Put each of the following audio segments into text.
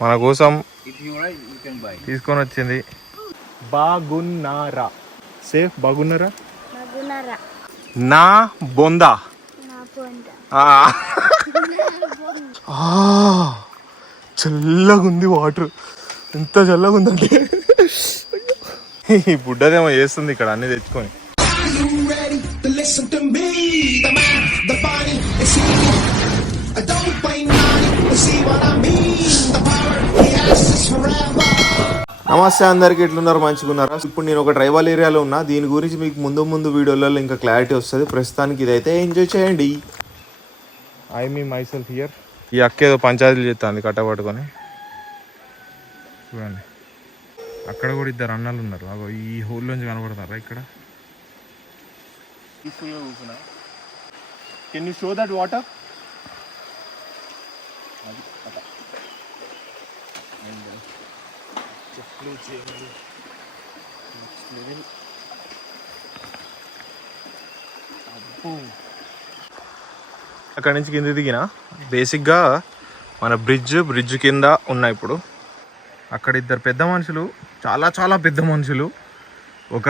మన కోసం తీసుకొని వచ్చింది. బాగున్నారా? సేఫ్ బాగున్నారా? నా బొందా చల్లగా ఉంది వాటర్. ఎంత చల్లగా ఉందంటే ఈ బుడ్డదేమో చేస్తుంది ఇక్కడ అన్ని తెచ్చుకొని. నమస్తే అందరికి, ఎట్లున్నారు? మంచిగున్నారా? ఇప్పుడు నేను ఒక ట్రైబల్ ఏరియాలో ఉన్నా. దీని గురించి మీకు ముందు వీడియోలలో ఇంకా క్లారిటీ వస్తుంది. ప్రస్తుతానికి ఇదైతే ఎంజాయ్ చేయండి. I me my self here. ఈ అక్క ఏదో పంచాయతీలు చేస్తుంది కట్టబట్టుకొని. చూడండి, అక్కడ కూడా ఇద్దరు అన్నలు ఉన్నారు. అగో ఈ హోల్లోంచి కనబడుతున్నారా ఇక్కడ? Can you show that water? అక్కడి నుంచి కింద దిగిన బేసిక్గా మన బ్రిడ్జ్ కింద ఉన్నా. ఇప్పుడు అక్కడ ఇద్దరు పెద్ద మనుషులు, చాలా పెద్ద మనుషులు, ఒక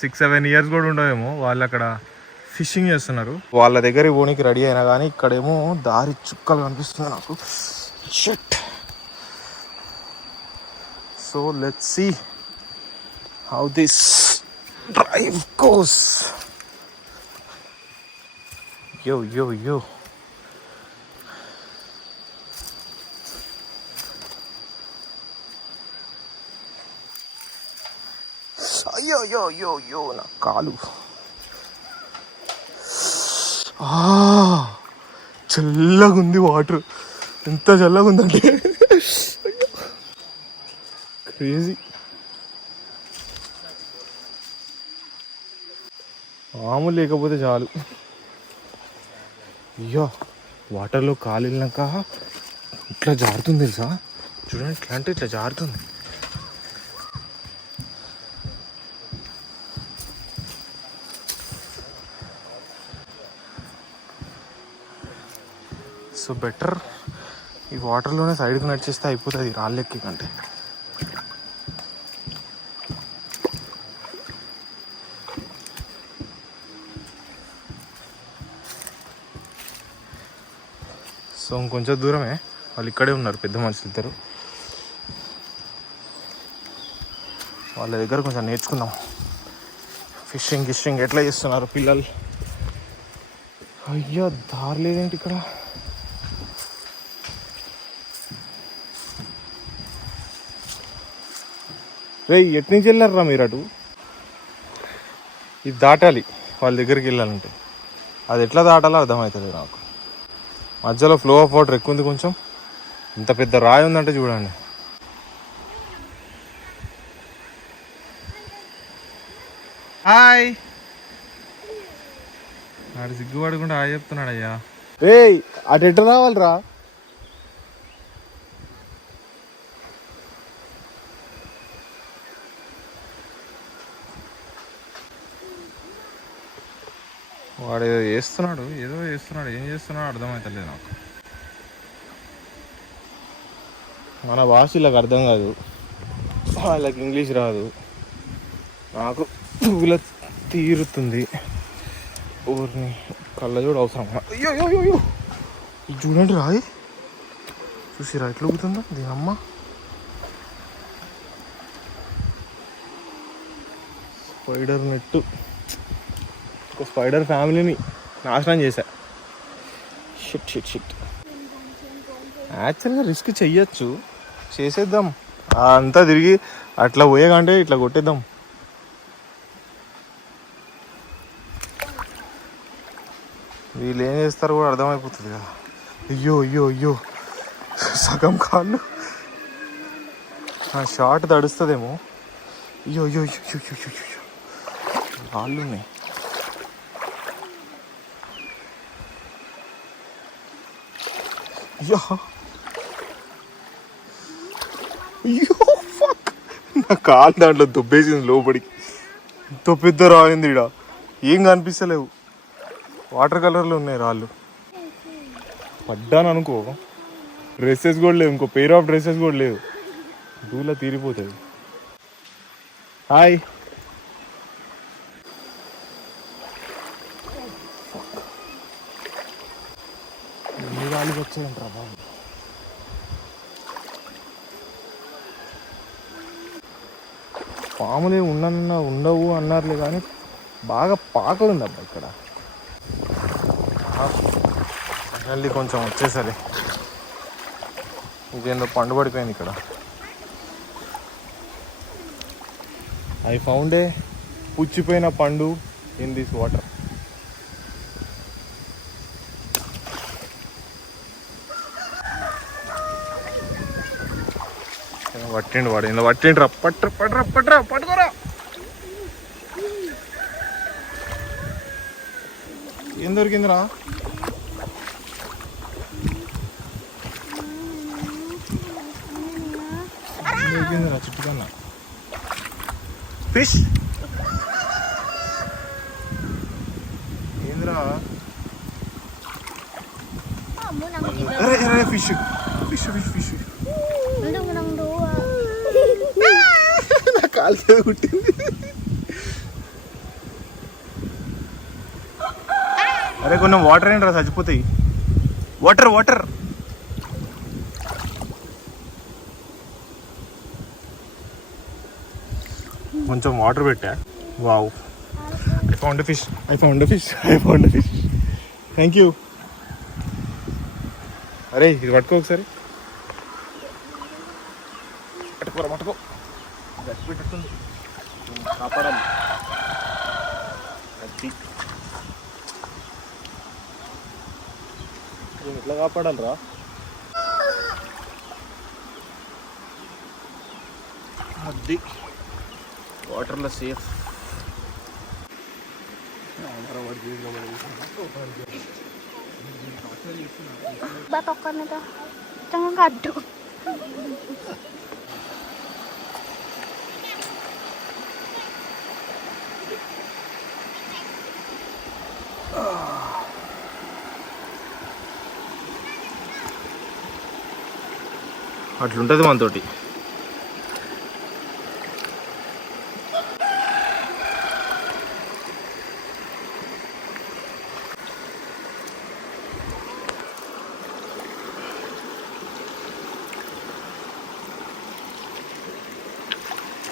6-7 ఇయర్స్ కూడా ఉండవేమో, వాళ్ళు అక్కడ ఫిషింగ్ చేస్తున్నారు. వాళ్ళ దగ్గరికి పోనీకి రెడీ అయినా కానీ ఇక్కడేమో దారి చుక్కలు కనిపిస్తుంది నాకు. Shut. So let's see how this drive goes. Yo. అయ్యో నా కాలు. చల్లగా ఉంది వాటర్. ఎంత చల్లగా ఉందంటే క్రేజీ. మామూలు లేకపోతే చాలు. అయ్యో, వాటర్లో కాలు వెళ్ళినాక ఇట్లా జారుతుంది తెలుసా? చూడండి, ఇట్లా అంటే ఇట్లా జారుతుంది. సో బెటర్ ఈ వాటర్లోనే సైడ్కి నడిచేస్తే అయిపోతుంది రాళ్ళెక్కి కంటే. సో ఇంకొంచెం దూరమే, వాళ్ళు ఇక్కడే ఉన్నారు పెద్ద మనుషులు ఇద్దరు. వాళ్ళ దగ్గర కొంచెం నేర్చుకుందాం ఫిషింగ్ ఎట్లా చేస్తున్నారు పిల్లలు. అయ్యో, దారి లేదేంటి ఇక్కడ? రే, ఎటు నుంచి వెళ్ళారా మీరు? అటు ఇది దాటాలి వాళ్ళ దగ్గరికి వెళ్ళాలంటే. అది ఎట్లా దాటాలో అర్థమవుతుంది నాకు. మధ్యలో ఫ్లో ఆఫ్ వాటర్ ఎక్కువ ఉంది కొంచెం. ఇంత పెద్ద రాయి ఉందంటే చూడండి. హాయ్. ఆడు సిగ్గుపడకుండా హాయ్ చెప్తున్నాడు. అయ్యా రే, అటు ఎట్లా రావాలిరా? వాడు ఏదో చేస్తున్నాడు. ఏం చేస్తున్నాడు అర్థమవుతలేదు నాకు. మన భాష వీళ్ళకి అర్థం కాదు, వాళ్ళకి ఇంగ్లీష్ రాదు. నాకు వీళ్ళ తీరుతుంది. ఊరిని కళ్ళజోడు అవసరం. అయ్యో, ఇది చూడండి రాయి. చూసిరా ఎట్లా ఊగుతుందో దీని అమ్మ. Spider net. ఒక స్పైడర్ ఫ్యామిలీని నాశనం చేశా. షిట్. యాక్చువల్గా రిస్క్ చెయ్యొచ్చు, చేసేద్దాం. అంతా తిరిగి అట్లా పోయేకంటే ఇట్లా కొట్టేద్దాం. వీళ్ళు ఏం చేస్తారు కూడా అర్థమైపోతుంది కదా. అయ్యో సగం కాళ్ళు. షార్ట్ తడుస్తుందేమో. అయ్యో కాళ్ళు ఉన్నాయి. నా కాలు దాంట్లో దుబ్బేసింది లోపలికి. ఎంతో పెద్ద రాయింది. ఇడ ఏం కనిపిస్తలేవు, వాటర్ కలర్లో ఉన్నాయి రాళ్ళు. పడ్డాను అనుకో డ్రెస్సెస్ కూడా లేవు, ఇంకో పెయిర్ ఆఫ్ డ్రెస్సెస్ కూడా లేవు, దూలా తీరిపోతుంది. హాయ్. ఎన్ని గాలికి వచ్చాయంటారా బాబు. పాములే ఉండవు అన్నారులే కానీ బాగా పాక ఉంది అబ్బా ఇక్కడ. మళ్ళీ కొంచెం వచ్చేసరి ఇదేందో పండు పడిపోయింది ఇక్కడ. ఐ ఫౌండ్ ఏ పుచ్చిపోయిన పండు ఇన్ దిస్ వాటర్. పట్టిండు వాడు, ఇందులో పట్టిండ్రా. పట్టుకోరా. ఏం దొరికిందిరా? దొరికిందిరా చుట్టుకన్నా ఫిష్. ఏందిరా? అరే ఫిష్ ఫిష్ ఫిష్ ఫిష్. కాలికే కుట్టింది. అరే కొంచెం వాటర్ ఏంట్రా, చచ్చిపోతాయి. వాటర్ కొంచెం వాటర్ పెట్టా. Wow, I found fish. Thank you. అరే ఇది పట్టుకో ఒకసారి. పట్టుకో గట్టి పెట్టుకుంది. కాపాడాలి. అది ఎట్లా కాపాడాలిరా? అది వాటర్లో సేఫ్. అట్లుంటుంది మనతోటి.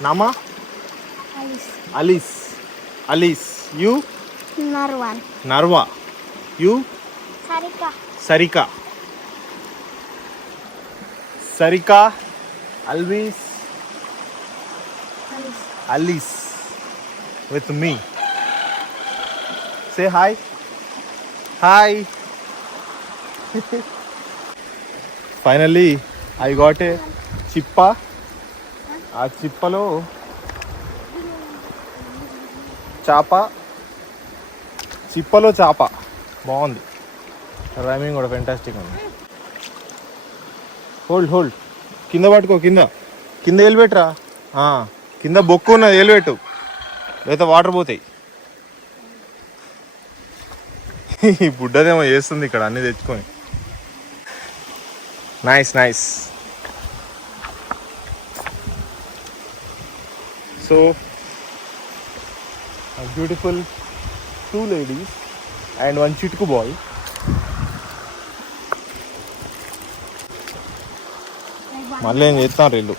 నామా అలీస్. యూ నర్వా. యూ సరికా. Alice with me. Say hi. Finally I got a chippa. ఆ చిప్పలో చాప. బాగుంది, రైమింగ్ కూడా ఫెంటాస్టిక్ ఉంది. హోల్డ్ కింద పట్టుకో. కింద ఏలిపెట్టరా. కింద బొక్కు ఉన్నది, ఏలిపెట్టు, లేకపోతే వాటర్ పోతాయి. ఈ బుడ్డదేమో చేస్తుంది ఇక్కడ అన్ని తెచ్చుకొని. Nice. So beautiful 2 ladies and 1 చిటుకు బాయ్. మళ్ళీ ఏం చేస్తున్నారు వీళ్ళు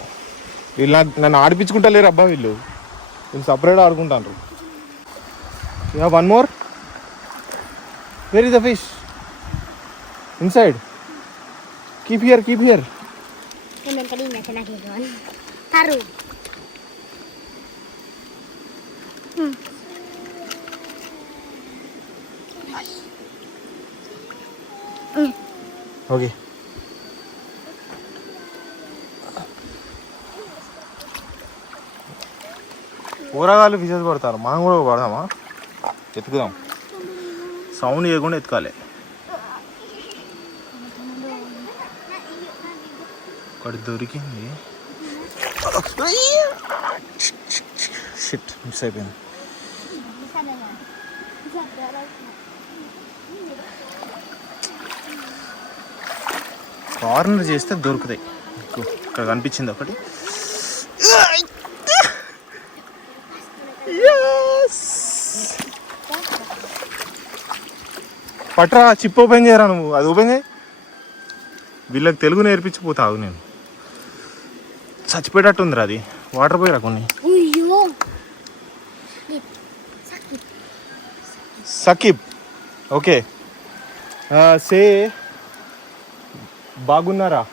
నన్ను ఆడిపించుకుంటలేరు అబ్బా. వీళ్ళు సపరేట్ ఆడుకుంటారు. Yeah one more. Where is the fish? Inside. Keep here. Okay. కూరగాయలు ఫిషెస్ పడతారు, మనం కూడా పడదామా? ఎత్తుకుదాం. సౌండ్ చేయకుండా ఎత్తుకాలి. ఒకటి దొరికింది. షిట్, మిస్ అయిపోయింది. కార్నర్ చేస్తే దొరుకుతాయి. ఇక్కడ కనిపించింది ఒకటి. పట్రా, చిప్ ఓపెన్ చేయరా నువ్వు, అది ఓపెన్ చేయి. వీళ్ళకి తెలుగు నేర్పించిపోతావు. నేను చచ్చిపోయేటట్టుందిరా అది. వాటర్ పోయిరా కొన్ని. సకిబ్. ఓకే, సే బాగున్నారా.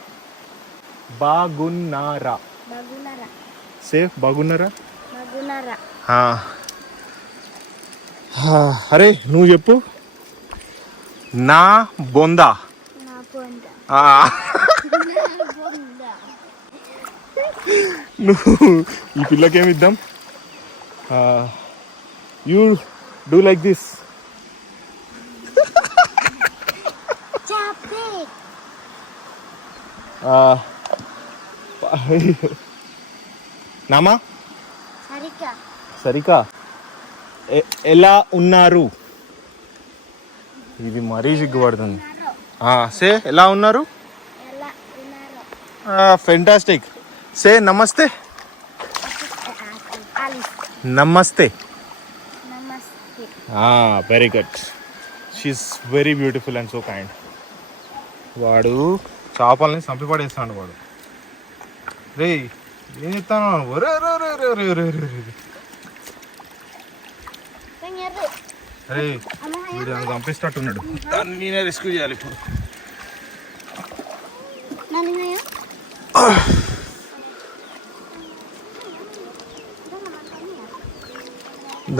బాగున్నారా సే బాగున్నారా. అరే నువ్వు చెప్పు. నా బొందా. నువ్వు ఈ పిల్లకేమిద్దాం. You do like this. నామా సరికా. ఎలా ఉన్నారు. ఇది మరీ సిగ్గుపడుతుంది. సే ఎలా ఉన్నారు. Fantastic. Say namaste. Namaste. Very good. She's very beautiful and so kind. వాడు చేపల్ని చంపిపడేస్తాడు వాడు. రే ఏం చెప్తాను. అరే వీడు నన్ను చంపిస్తట్టున్నాడు. దాన్ని నేనే రెస్క్యూ చేయాలి ఇప్పుడు.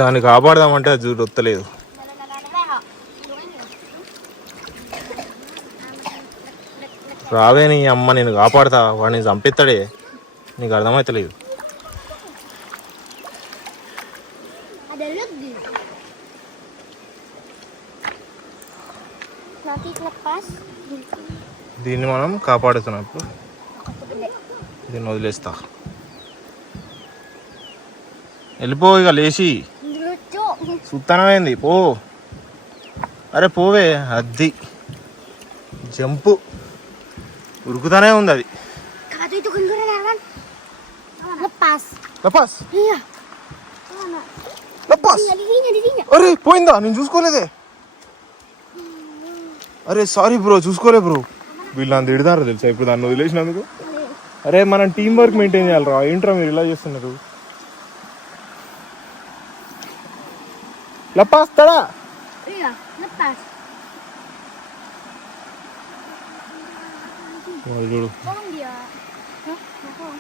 దాన్ని కాపాడదామంటే అది చూడు వత్తలేదు. రావే నీ అమ్మ, నేను కాపాడతా. వాడిని చంపిస్తాడే, నీకు అర్థమవుతలేదు. దీన్ని మనం కాపాడుతున్నప్పుడు దీన్ని వదిలేస్తా. వెళ్ళిపో ఇక, లేచి సుత్తనమైంది పో. అరే పోవే. అది జంపు ఉరుకుతానే ఉంది అది. అరే పోయిందా, నేను చూసుకోలేదే. అరే సారీ బ్రో, చూసుకోలే బ్రో. వీళ్ళు నన్ను తిడతారు తెలుసా ఇప్పుడు దాన్ని వదిలేసినందుకు. అరే మనం టీం వర్క్ మెయింటైన్ చేయాలరా. ఏంట్రా మీరు ఇలా చేస్తున్నారు. లపాస్తాడా. వాడు చూడు,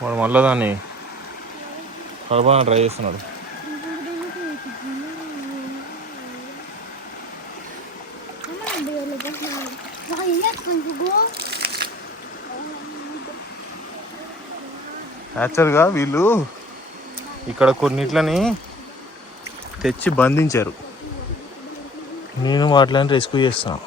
వాడు మళ్ళీ దాన్ని కలపాలని ట్రై చేస్తున్నాడు. యాక్చువల్గా వీళ్ళు ఇక్కడ కొన్నిట్లని తెచ్చి బంధించారు. నేను వాటిని రెస్క్యూ చేస్తాను.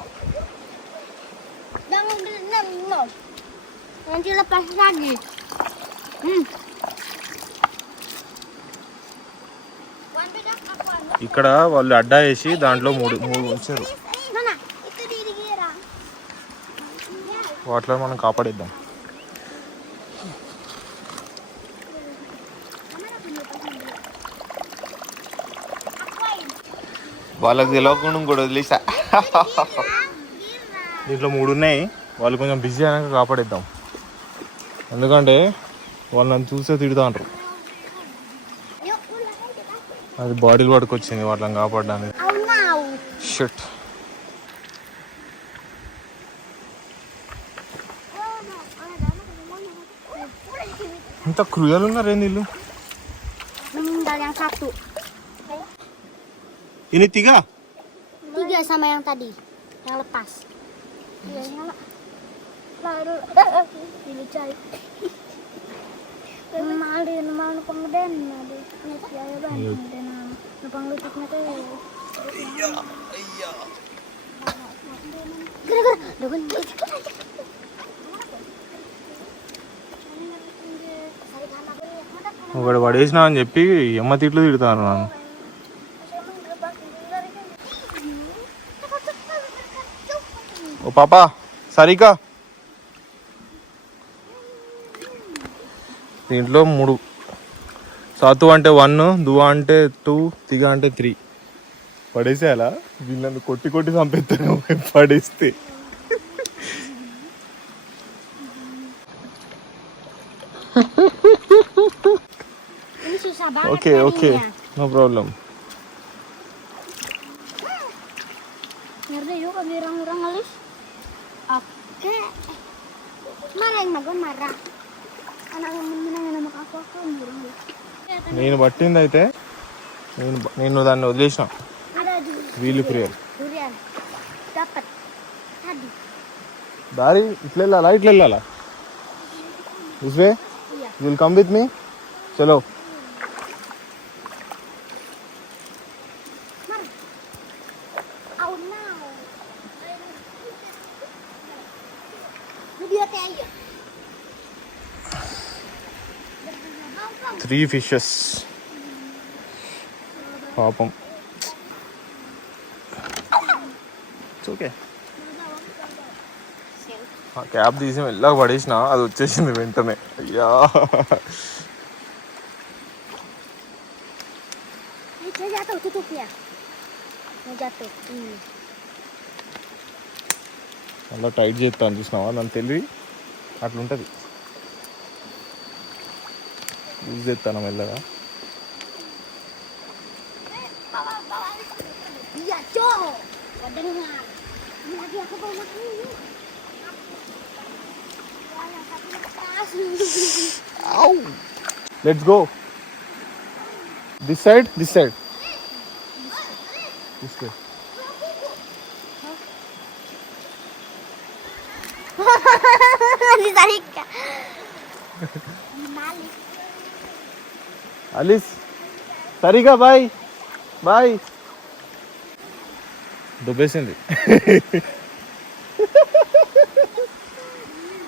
ఇక్కడ వాళ్ళు అడ్డా వేసి దాంట్లో మూడు ఉంచారు. వాటిలో మనం కాపాడేద్దాం. వాళ్ళకి తెలియకుండా కూడా వదిలేసా. దీంట్లో 3 ఉన్నాయి. వాళ్ళు కొంచెం బిజీ అయినాక కాపాడేద్దాం. ఎందుకంటే వాళ్ళు నన్ను చూసే తిడుతూ ఉంటారు. అది బాడీలు పట్టుకొచ్చింది వాళ్ళని కాపాడడానికి. షిట్. ఇంత క్రూయల్ ఉన్నారు ఏంది వీళ్ళు. Ini 3? 3 sama yang tadi, yang lepas. Iya, nyala. Lalu, ini cai. Malin, mau pengeden, ada. Ya ya ban, pengeden. Numpang lutut nanti. Iya, iya. Gara-gara, dogon. ఒకడు పడేసినా అని చెప్పి ఎమ్మ తిట్లు తిడతాను నన్ను. ఓ పాపా సరికా దీంట్లో 3. సాతు అంటే 1, దువా అంటే 2, తిగ అంటే 3. పడేసేయాలా? వీళ్ళని కొట్టి కొట్టి చంపేస్తాను పడేస్తే. Ini susah banget. Okay okay, no problem. Ngerti yuk kalau orang-orang ngelis. Oke. Marah yang magon marah. Anak yang menang nama aku orang ngelis. నేను పట్టింది అయితే నేను దాన్ని వదిలేసిన. Ada di వీళ్ళు ప్రియర్ durian. Dapat. Tadi. దారి ఇట్లా వెళ్ళాలా ఇట్లా వెళ్ళాలా? This way Iya. You will come with me. చలో. Marah. Oh no. Lu dia teh aja. 3 fishes పాపం. ఓకే, ఆ క్యాప్ తీసి మెల్లగా పడేసిన, అది వచ్చేసింది వెంటనే. అయ్యా Ini saya jatuh tutup ya. Mau jatuh. అలా టైట్ చేస్తాను చూసినావా, నన్ను తెలివి అట్లుంటుంది. యూజ్ చేస్తాను మెల్లగా. Iya, cowok. Kau dengar. Ini lagi aku bawa ini. Let's go. This side, this side, this way. Ditarik. Dibalik. అలీస్ సరిగా బాయ్ బాయ్. దుబ్బేసింది.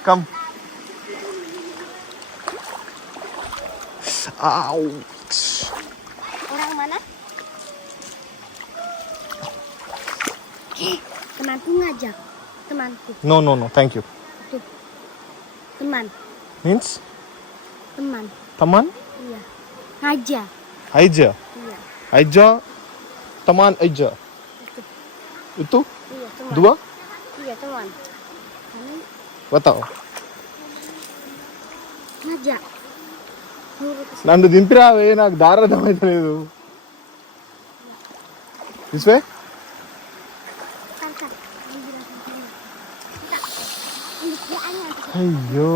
Come. Orang mana? Temanku ngajak. Temanku. No no no thank you. Tuh. Teman. Means Teman. తమాన్ Iya. Ngajak. ఐజా Iya. ఐజా తమాన్ ఐజా Itu. ఇతు Iya, teman. దువా Iya, teman. Kamu బతావు. ngajak. Nurut. నన్ను దింపిరావే, నాకు దారి అర్థమైతలేదు. This way. Kan. Ini dia aja. అయ్యో.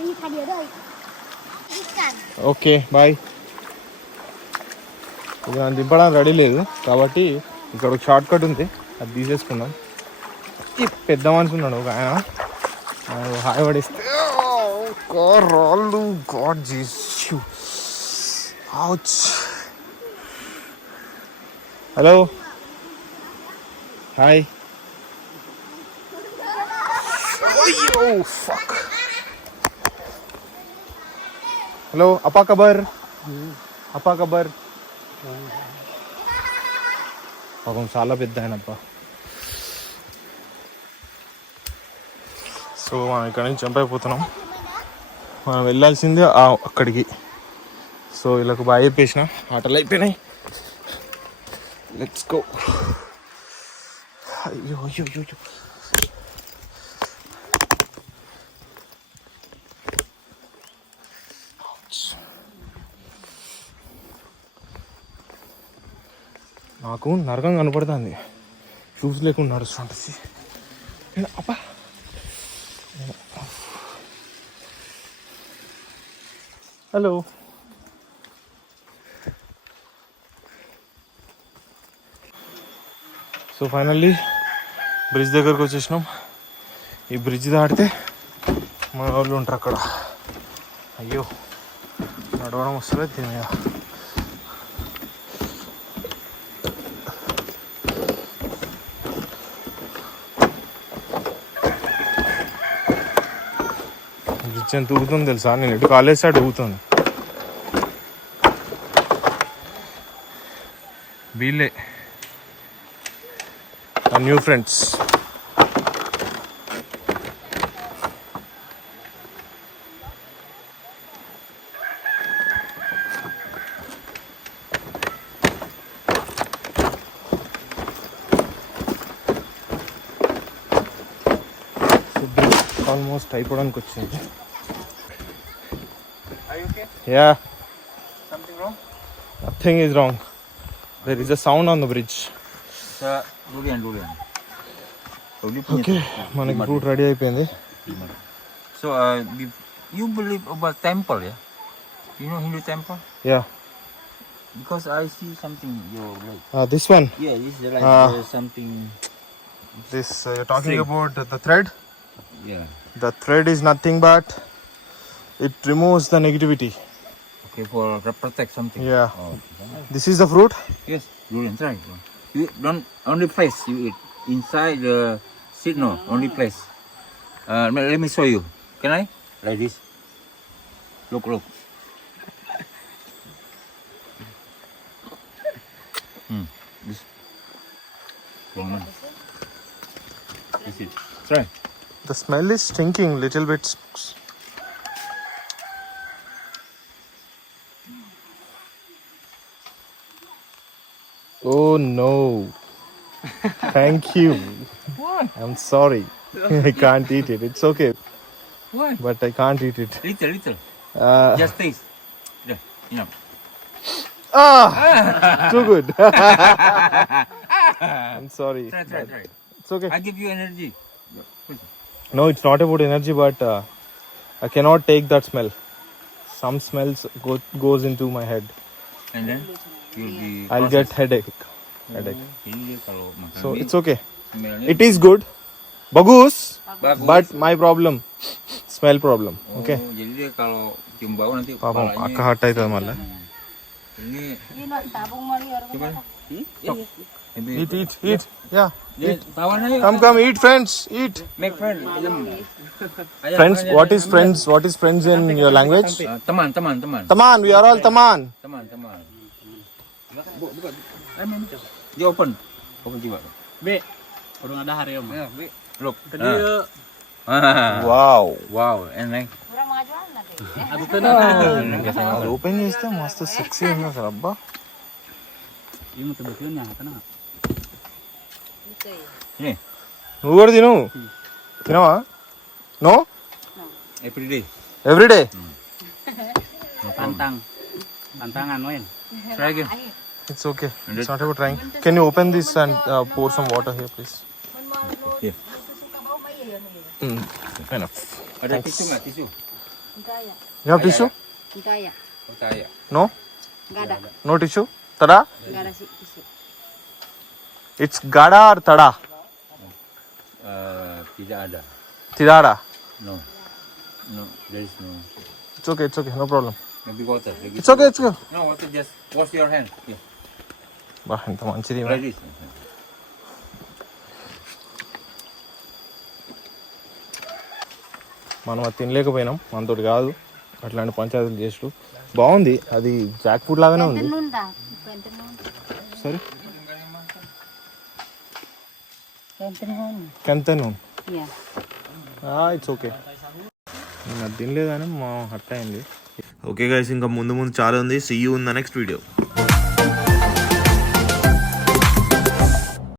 Ini dia doi. Ikan. Okay bye. ఇది నన్ను దింపడానికి రెడీ లేదు కాబట్టి ఇక్కడ ఒక షార్ట్ కట్ ఉంది, అది తీసేసుకుందాం. ఈ పెద్ద మనిషి ఉన్నాడు ఒక ఆయన, హాయ్ పడిస్తే రాళ్ళు. గాడ్ జీస్. Hello hi. ఫక్. హలో అపా కబర్, అపా కబర్. పాపం చాలా పెద్ద ఆయనప్ప. సో మనం ఇక్కడ నుంచి జంప్ అయిపోతున్నాం. మనం వెళ్ళాల్సిందే అక్కడికి. సో వీళ్ళకు బాగా చెప్పేసిన, ఆటలు అయిపోయినాయి. Let's go. అయ్యో అయ్యో అయ్యో. నాకు నరకం కనపడుతుంది షూస్ లేకుండా నడుస్తుంటుంది. అబ్బా హలో. సో ఫైనల్లీ బ్రిడ్జ్ దగ్గరకు వచ్చేసినాం. ఈ బ్రిడ్జ్ దాటితే మన వాళ్ళు ఉంటారు అక్కడ. అయ్యో నడవడం వస్తుంది దీని మీద. బ్రిడ్జ్ ఎంత ఊగుతుంది తెలుసా? నేను ఎటు కాలేజ్ అటు ఊగుతుంది. వీళ్ళే న్యూ ఫ్రెండ్స్. ఆల్మోస్ట్ అయిపోవడానికి వచ్చింది. Are you okay? Yeah, Something wrong? Nothing is wrong. There is a sound on the bridge. Durian. Okay, మనకి ఫ్రూట్ రెడీ అయిపోయింది. So, you believe about temple, yeah? You know Hindu temple? Yeah, Because I see something, like, this one. yeah, this is like something, this you're talking about the thread. yeah. The thread is nothing but it removes the negativity. Okay, for protect something. Yeah. Oh, This is the fruit. yes, durian, try. You don't only place you eat inside the seed, no, only place. Let me show you. Can I? Like this. Look. This. This is. Try. The smell is stinking little bit. Oh no. Thank you. Why? I'm sorry. I can't eat it. It's okay, Why? but I can't eat it. Little. Uh, Just taste. Yeah, enough. Too good. I'm sorry. Try. It's okay. I give you energy. No, it's not about energy, but I cannot take that smell. Some smells goes into my head. And then you'll be. I'll get headache. Ini kalau makan So mie, it's okay. smellnya It is good. Bagus. bagus. But my problem, smell problem. Okay. Oh, jadi dia kalau cium bau nanti పాపం kepalanya. అక్క హట్ అవుతుంది మళ్ళీ. Ini gimana? Maybe Eat. Yeah. dia kawan aja. Come, eat, friends. Eat. Make friend. Ayam. Friends, what is friends? What is friends in your language? Teman. Taman, we are all taman. Teman. Buka. Ayam. Dia open coba. B, udah ada hari om. Ya, Bi. Look. Tadi Wow. Enak. ada tenang. అది ఓపెన్ చేస్తే మస్తు సెక్సీ ఉంది అసలు. అబ్బా, Ini mau tebekannya, tenang. Ini నువ్వు కూడా తినవా? No, everyday. Everyday. Tantangan main. Try again. It's okay. It's not about trying. Can you open this and pour some water here, please? Here. Enough. Ada tisu nggak tisu? You have tissue? Enggak ya, Percaya. No? enggak ada, No tissue? Tada? enggak ada sih tisu. It's gada or tada? Tidak ada. Tidara. No, there is no. It's okay. No problem. Maybe water. It's okay. No water, just wash your hand. Here. బా, ఎంత మంచిది. Like this. మనం అది తినలేకపోయినాం, మనతోటి కాదు అట్లాంటి పంచాయతీలు చేసుడు. బాగుంది, అది జాక్ ఫ్రూట్ లాగానే ఉంది. Nunda, bukan tenun. సరే, Tenun. కంతను. Iya. It's okay. నేను అది తినలేదని మా హట్ అయింది. ఓకే గైస్, ఇంకా ముందు చాలా ఉంది. See you in the next video.